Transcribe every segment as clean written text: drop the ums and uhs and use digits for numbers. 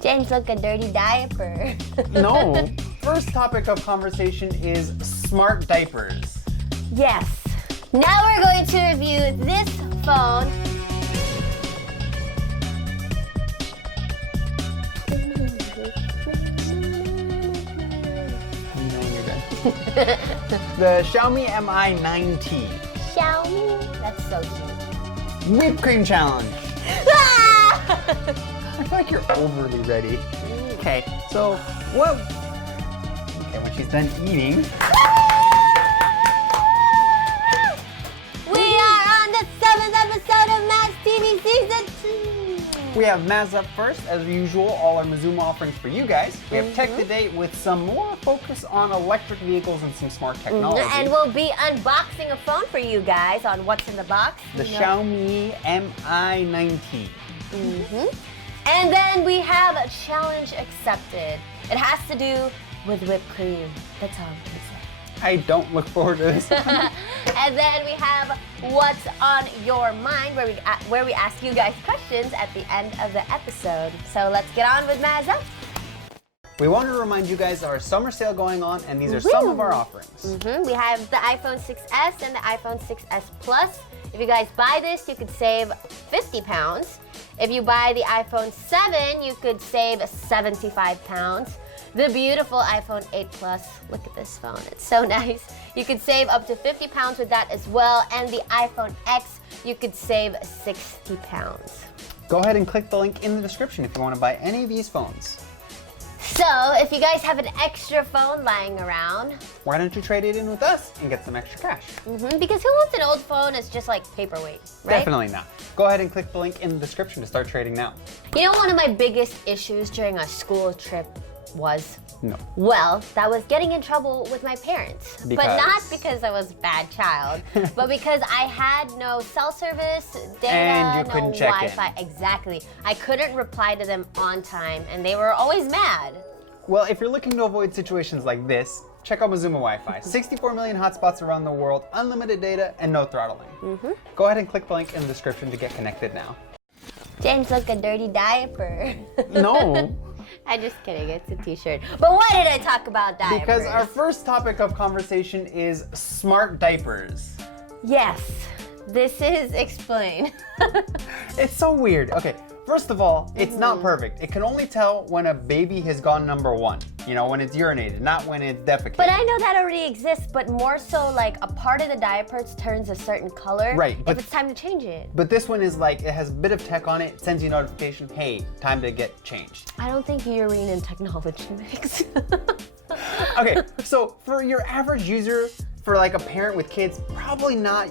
James, look, a dirty diaper. No. First topic of conversation is smart diapers. Yes. Now we're going to review this phone. The Xiaomi Mi9T. Xiaomi? That's so cute. Whipped cream challenge. I feel like you're overly ready. Okay, so what? Okay, when she's done eating. We are on the 7th episode of Matt's TV Season 2. We have Maz up first, as usual, all our Mazuma offerings for you guys. We have Tech Today with some more focus on electric vehicles and some smart technology. And we'll be unboxing a phone for you guys on what's in the box. The Xiaomi Mi9T. And then we have a challenge accepted. It has to do with whipped cream. That's all I'm gonna say. I don't look forward to this. And then we have what's on your mind, where we ask you guys questions at the end of the episode. So let's get on with Mazza. We want to remind you guys our summer sale going on, and these are some of our offerings. We have the iPhone 6s and the iPhone 6s Plus. If you guys buy this, you could save £50. If you buy the iPhone 7, you could save £75. The beautiful iPhone 8 Plus, look at this phone, it's so nice. You could save up to £50 with that as well. And the iPhone X, you could save £60. Go ahead and click the link in the description if you want to buy any of these phones. So, if you guys have an extra phone lying around, why don't you trade it in with us and get some extra cash? Because who wants an old phone that's just like paperweight, right? Definitely not. Go ahead and click the link in the description to start trading now. You know, one of my biggest issues during a school trip was? No. Well, that was getting in trouble with my parents. Because? But not because I was a bad child, but because I had no cell service, data, and you couldn't no check Wi-Fi. Exactly. I couldn't reply to them on time, and they were always mad. Well, if you're looking to avoid situations like this, check out Mazuma Wi-Fi. 64 million hotspots around the world, unlimited data, and no throttling. Go ahead and click the link in the description to get connected now. James, look, a dirty diaper. No. I'm just kidding, it's a t-shirt. But why did I talk about diapers? Because our first topic of conversation is smart diapers. Yes, this is explain. It's so weird. Okay, first of all, it's not perfect. It can only tell when a baby has gone number 1. You know, when it's urinated, not when it's defecated. But I know that already exists, but more so like a part of the diaper turns a certain color. Right, but if it's time to change it. But this one is like, it has a bit of tech on it, sends you a notification, hey, time to get changed. I don't think urine and technology mix. Okay, so for your average user, for like a parent with kids, probably not,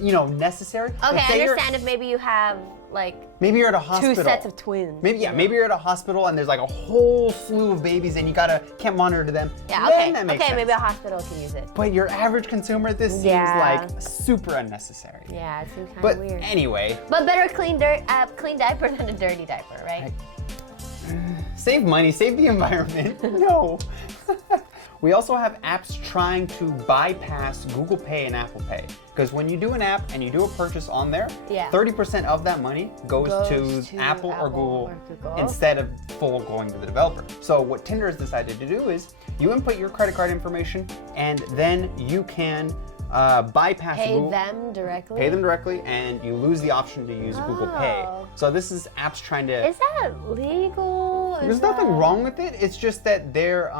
necessary. Okay, I understand if maybe you have like maybe you're at a hospital. 2 sets of twins. Maybe you're at a hospital and there's like a whole slew of babies and you can't monitor them. Yeah, then okay. That makes sense. Maybe a hospital can use it. But your average consumer, this seems like super unnecessary. Yeah, it seems kind of But weird. anyway. But better clean diaper than a dirty diaper, right? Save money, save the environment. No. We also have apps trying to bypass Google Pay and Apple Pay. Because when you do an app and you do a purchase on there, 30% of that money goes to Apple or Google instead of full going to the developer. So what Tinder has decided to do is you input your credit card information and then you can bypass Google. Pay them directly, and you lose the option to use Google Pay. So this is apps trying to... Is that legal? There's nothing wrong with it. It's just that they're...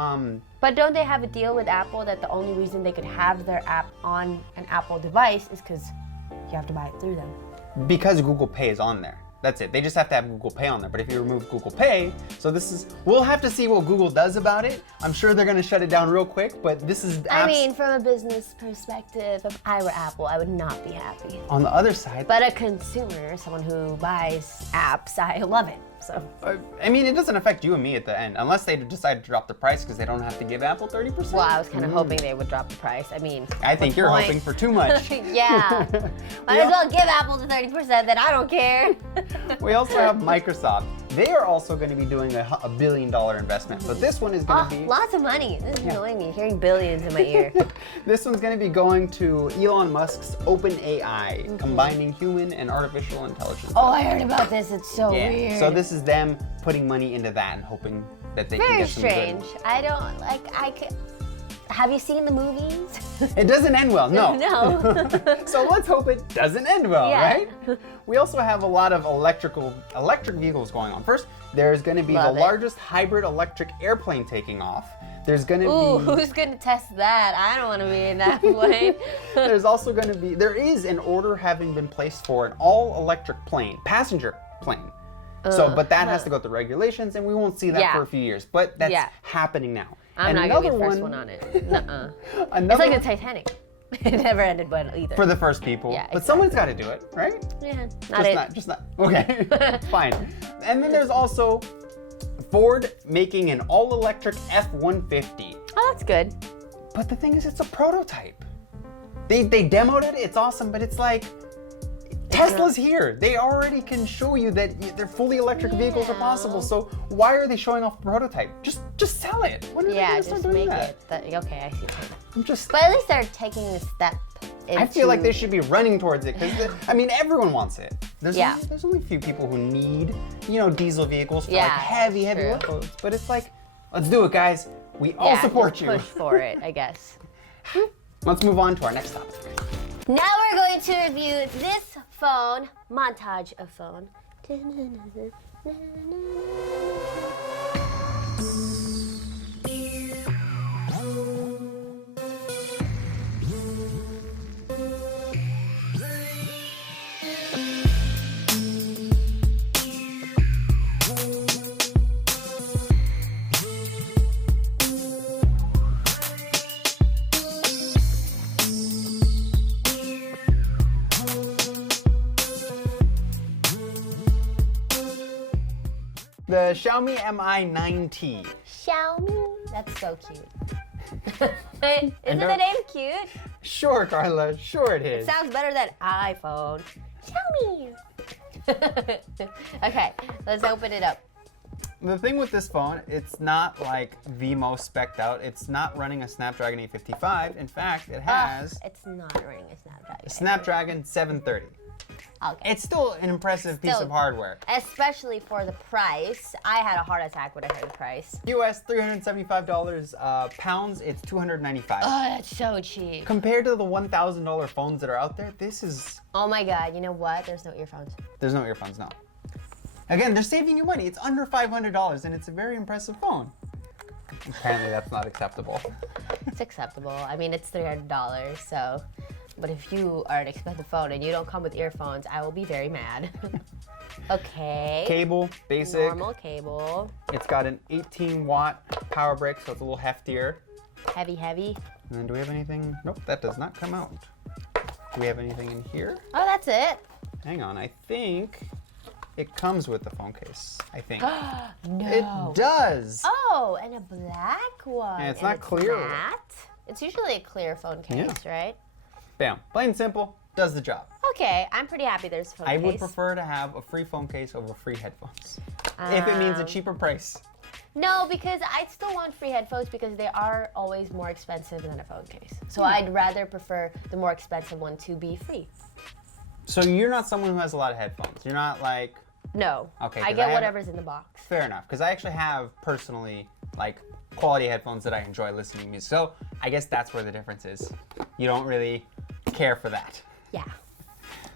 But don't they have a deal with Apple that the only reason they could have their app on an Apple device is because you have to buy it through them? Because Google Pay is on there. That's it. They just have to have Google Pay on there. But if you remove Google Pay, we'll have to see what Google does about it. I'm sure they're going to shut it down real quick, but this is apps. I mean, from a business perspective, if I were Apple, I would not be happy. On the other side. But a consumer, someone who buys apps, I love it. So. I mean, it doesn't affect you and me at the end, unless they decide to drop the price because they don't have to give Apple 30%. Well, I was kind of hoping they would drop the price. I mean, I think you're hoping for too much. Yeah. Might as well give Apple the 30%, then I don't care. We also have Microsoft. They are also going to be doing a $1 billion investment, but this one is going to be... Lots of money. This is annoying me, hearing billions in my ear. This one's going to be going to Elon Musk's OpenAI, combining human and artificial intelligence. Oh, I heard about this. It's so weird. So this is them putting money into that and hoping that they can get some strange. good... I don't, have you seen the movies? It doesn't end well, no. No. So let's hope it doesn't end well, right? We also have a lot of electric vehicles going on. First, there's going to be the largest hybrid electric airplane taking off. There's going to be... who's going to test that? I don't want to be in that plane. There's also going to be... There is an order having been placed for an all-electric plane, passenger plane. But that has to go through regulations, and we won't see that for a few years. But that's happening now. I'm not going to be the first one on it. Nuh-uh. It's like the Titanic. It never ended well either. For the first people. Yeah, but someone's got to do it, right? Yeah, Just not. Okay, fine. And then there's also Ford making an all-electric F-150. Oh, that's good. But the thing is, it's a prototype. They demoed it, it's awesome, but it's like, Tesla's here. They already can show you that their fully electric vehicles are possible. So why are they showing off a prototype? Just sell it. When are they gonna start doing that? Okay, I see. But at least they're taking a step into... I feel like they should be running towards it because everyone wants it. There's only a few people who need, diesel vehicles for heavy workloads. But it's like, let's do it, guys. We all support you. Push for it, I guess. Let's move on to our next topic. Now we're going to review this phone, montage of phone. The Xiaomi Mi9T. Xiaomi? That's so cute. Isn't the name cute? Sure, Carla. Sure it is. It sounds better than iPhone. Xiaomi. Okay, let's open it up. The thing with this phone, it's not like the most spec'd out. It's not running a Snapdragon 855. In fact, it has... it's not running a Snapdragon. Snapdragon 730. Okay. It's still an impressive piece of hardware. Especially for the price. I had a heart attack when I heard the price. US $375, pounds, it's $295. Oh, that's so cheap. Compared to the $1,000 phones that are out there, this is... Oh my God, you know what? There's no earphones. There's no earphones, no. Again, they're saving you money. It's under $500 and it's a very impressive phone. Apparently that's not acceptable. It's acceptable. I mean, it's $300, so... But if you are an expensive phone and you don't come with earphones, I will be very mad. Okay. Cable, basic. Normal cable. It's got an 18-watt power brick, so it's a little heftier. Heavy. And then do we have anything? Nope, that does not come out. Do we have anything in here? Oh, that's it. Hang on, I think it comes with the phone case. I think. No. It does. Oh, and a black one. And it's not clear. Matte? It's usually a clear phone case, right? Bam. Plain and simple, does the job. Okay, I'm pretty happy there's a phone case. I would prefer to have a free phone case over free headphones. If it means a cheaper price. No, because I still want free headphones because they are always more expensive than a phone case. So I'd rather prefer the more expensive one to be free. So you're not someone who has a lot of headphones. You're not like... No. Okay. I get whatever's in the box. Fair enough, because I actually have personally like quality headphones that I enjoy listening to music. So I guess that's where the difference is. You don't really care for that. Yeah.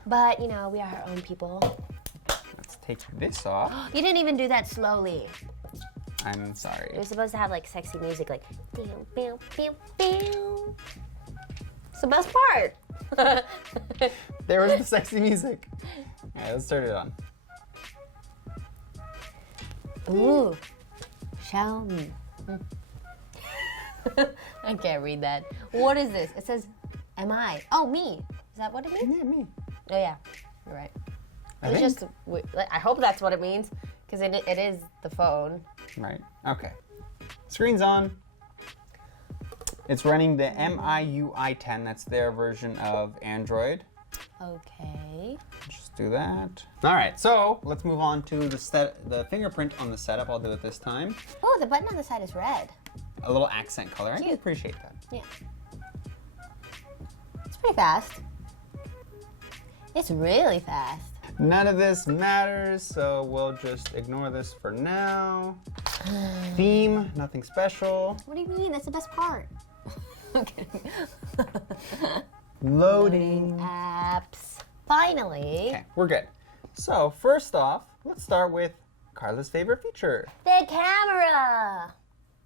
But, we are our own people. Let's take this off. You didn't even do that slowly. I'm sorry. You're supposed to have like sexy music, like bam, bam, bam, bam. It's the best part. There was the sexy music. All right, let's turn it on. Ooh, Xiaomi. I can't read that. What is this? It says, am I? Oh, me. Is that what it means? Yeah, me. Oh, yeah. You're right. I hope that's what it means, because it is the phone. Right. Okay. Screen's on. It's running the MIUI 10. That's their version of Android. Okay. Just do that. All right, so let's move on to the fingerprint on the setup. I'll do it this time. Oh, the button on the side is red. A little accent color. I Cute. can appreciate that. Yeah. It's pretty fast. It's really fast. None of this matters, so we'll just ignore this for now. Theme, nothing special. What do you mean? That's the best part. I'm kidding. Loading. Apps. Finally. Okay, we're good. So first off, let's start with Carla's favorite feature. The camera.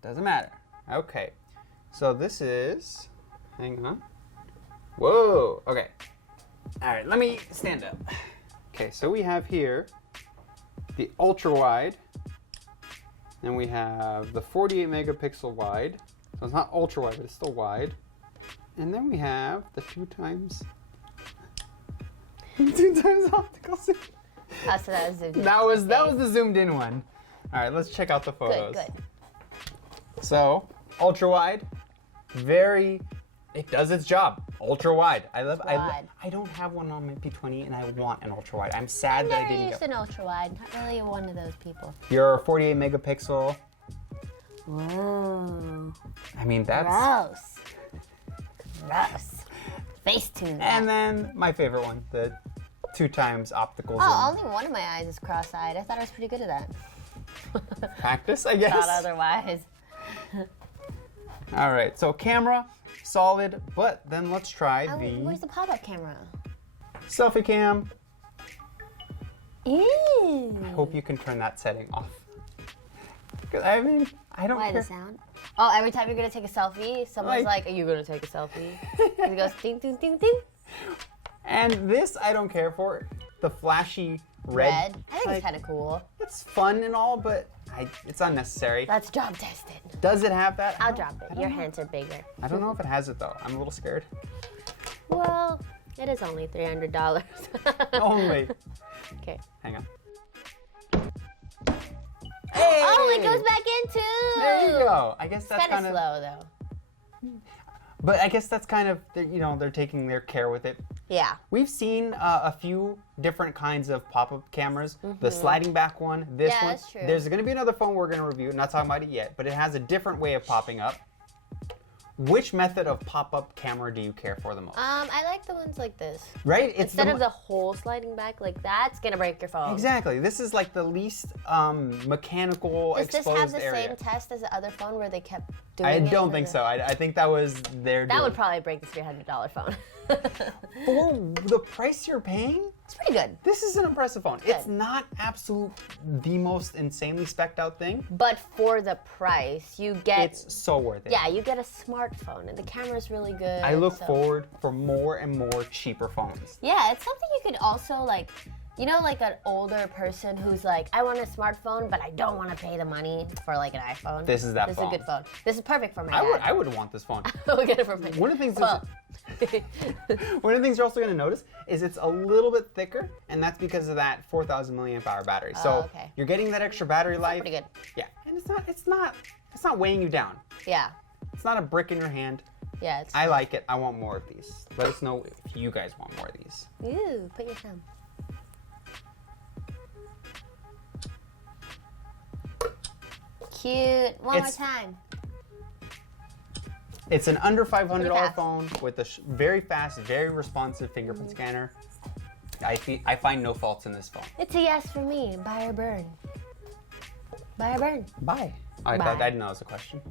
Doesn't matter. Okay, so this is, hang on. Whoa, okay. All right, let me stand up. Okay, so we have here the ultra wide, then we have the 48 megapixel wide. So it's not ultra wide, but it's still wide. And then we have the 2x optical zoom. Oh, so that was zoomed in. That was the zoomed in one. All right, let's check out the photos. Good, good. So ultra wide, it does its job. Ultra wide. I don't have one on my P20 and I want an ultra wide. I'm sad that I I've didn't never used get an ultra wide. Not really one of those people. your 48 megapixel. Whoa. I mean, that's. Gross. Gross. Facetune. And then my favorite one, the 2x optical zoom. Oh, only one of my eyes is cross-eyed. I thought I was pretty good at that. Practice, I guess. Not otherwise. All right, so camera, solid, but then let's try Oh, the where's the pop-up camera? selfie cam. Ew. I hope you can turn that setting off. 'Cause I mean, I don't Why care. the sound? Oh, every time you're gonna take a selfie, someone's like, "Are you gonna take a selfie?" And it goes ding, ding, ding, ding. And this I don't care for. The flashy red. I think it's kind of cool. It's fun and all, but it's unnecessary. Let's job test it. Does it have that? I'll drop it. Your hands are bigger. I don't know if it has it though. I'm a little scared. Well, it is only $300. Only. Okay. Hang on. Oh, it goes back in too. There you go. I guess that's Kind of slow though. But I guess that's kind of, they're taking their care with it. Yeah. We've seen a few different kinds of pop-up cameras. The sliding back one, this Yeah, one. that's true. There's going to be another phone we're going to review. Not talking about it yet, but it has a different way of popping up. Which method of pop-up camera do you care for the most? I like the ones like this. Right? It's Instead of the whole sliding back, like that's gonna break your phone. Exactly. This is like the least mechanical Does this exposed have the area. same test as the other phone where they kept doing I it? don't think so. I think that was their That doing. would probably break the $300 phone. For the price you're paying, It's pretty good. this is an impressive phone. Good. It's not the most insanely specced out thing. But for the price, you get It's so worth it. yeah, you get a smartphone and the camera's really good. I look so- forward for more and more cheaper phones. Yeah, it's something you could also like, like an older person who's like, I want a smartphone, but I don't want to pay the money for like an iPhone. This is that This phone. is a good phone. This is perfect for my I dad. would want this phone. We'll get it for my One of the things Well, one of the things you're also going to notice is it's a little bit thicker, and that's because of that 4,000 milliamp hour battery. So okay. you're getting that extra battery life. pretty good. Yeah, and it's not weighing you down. Yeah. It's not a brick in your hand. Yeah, it's I like it. I want more of these. Let us know if you guys want more of these. Ooh, put your thumb. Cute. One more It's- time. It's an under $500 Pretty fast. phone with a very fast, very responsive fingerprint scanner. I find no faults in this phone. It's a yes for me. Buy or burn. Buy or burn. Bye. I didn't know that was a question.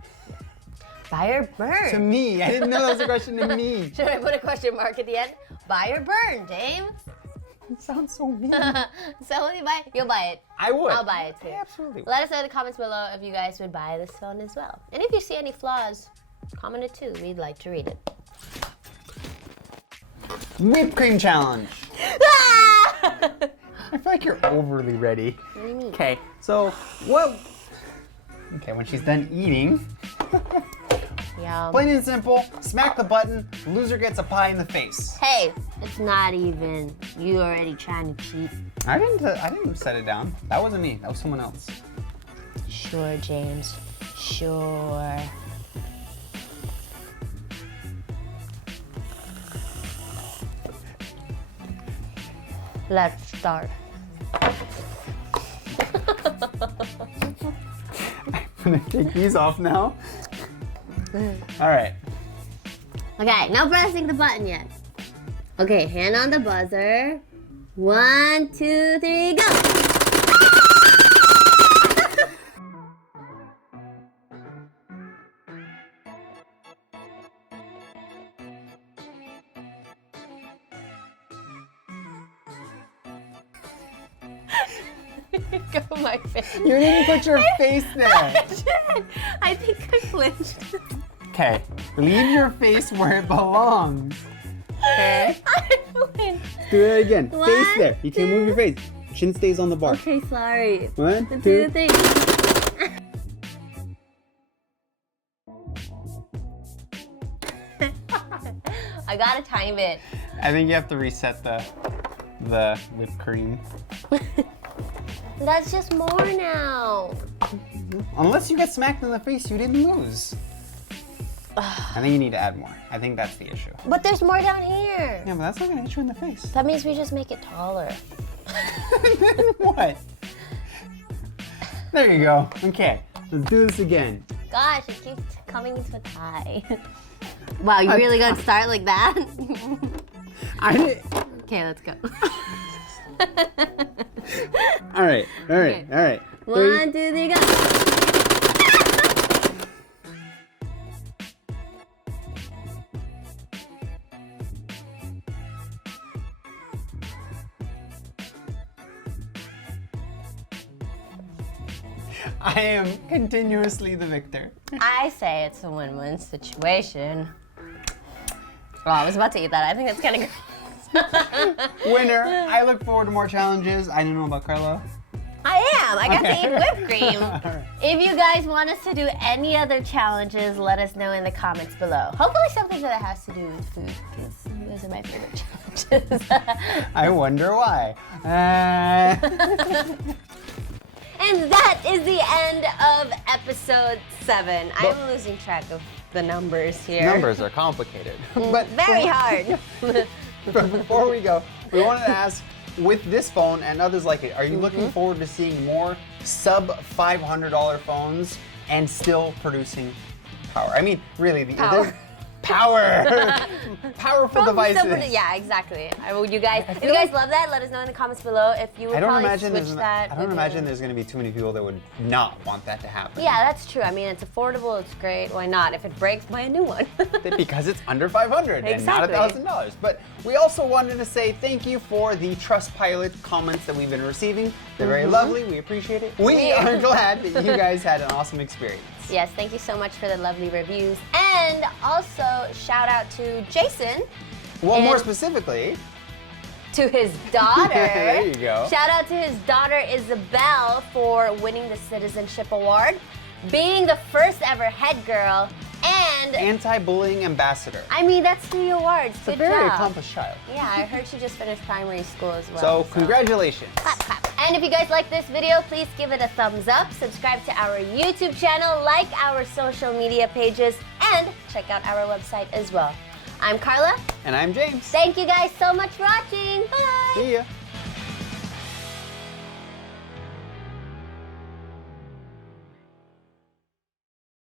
Buy or burn. To me, I didn't know that was a question to me. Should I put a question mark at the end? Buy or burn, James? It sounds so mean. So when you buy it, you'll buy it. I would. I'll buy it too. I absolutely would. Let us know in the comments below if you guys would buy this phone as well. And if you see any flaws, comment it too. We'd like to read it. Whipped cream challenge. Ah! I feel like you're overly ready. What do you mean? Okay, so what? Okay, when she's done eating, Yum. plain and simple, smack the button, loser gets a pie in the face. Hey, it's not even. You already trying to cheat. I didn't set it down. That wasn't me. That was someone else. Sure, James. Sure. Let's start. I'm gonna take these off now. All right. Okay, no pressing the button yet. Okay, hand on the buzzer. 1, 2, 3, go! Go my face. You didn't put your face there. I think I flinched. Okay, leave your face where it belongs. Okay? I flinched. Do it again. One, Face there. You can't move your face. Chin stays on the bar. Okay, sorry. 1, 2, 2. 3. I got a tiny bit. I think you have to reset the whipped cream. That's just more now. Unless you get smacked in the face, you didn't lose. I think you need to add more. I think that's the issue. But there's more down here. Yeah, but that's not gonna hit you in the face. That means we just make it taller. Then what? There you go. Okay, let's do this again. Gosh, it keeps coming to a tie. Wow, you really gonna start like that? I did. Okay, let's go. All right. Okay. 1, 2, 3, go. I am continuously the victor. I say it's a win-win situation. Well, I was about to eat that. I think that's kind of good. Winner. I look forward to more challenges. I don't know about Carlo. I am. I got to Okay. eat whipped cream. All right. If you guys want us to do any other challenges, let us know in the comments below. Hopefully something that has to do with food, because those are my favorite challenges. I wonder why. And that is the end of episode 7. I'm losing track of the numbers here. Numbers are complicated. But Very hard. But before we go, we wanted to ask, with this phone and others like it, are you looking forward to seeing more sub $500 phones and still producing power? I mean, really, Power. Powerful devices. Yeah, exactly. If you guys love that, let us know in the comments below. If you would I don't probably imagine switch that. I don't imagine there's going to be too many people that would not want that to happen. Yeah, that's true. I mean, it's affordable. It's great. Why not? If it breaks, buy a new one. Because it's under $500 and not Exactly. $1,000. But we also wanted to say thank you for the Trustpilot comments that we've been receiving. They're very lovely. We appreciate it. We are glad that you guys had an awesome experience. Yes, thank you so much for the lovely reviews. And also, shout out to Jason. Well, And- more specifically, To his daughter. There you go. Shout out to his daughter Isabel for winning the Citizenship Award, being the first ever head girl, and anti-bullying ambassador. I mean, that's 3 awards. It's a Good very job. accomplished child. Yeah, I heard she just finished primary school as well. So congratulations. Clap, clap. And if you guys like this video, please give it a thumbs up, subscribe to our YouTube channel, like our social media pages, and check out our website as well. I'm Carla. And I'm James. Thank you guys so much for watching. Bye. See ya.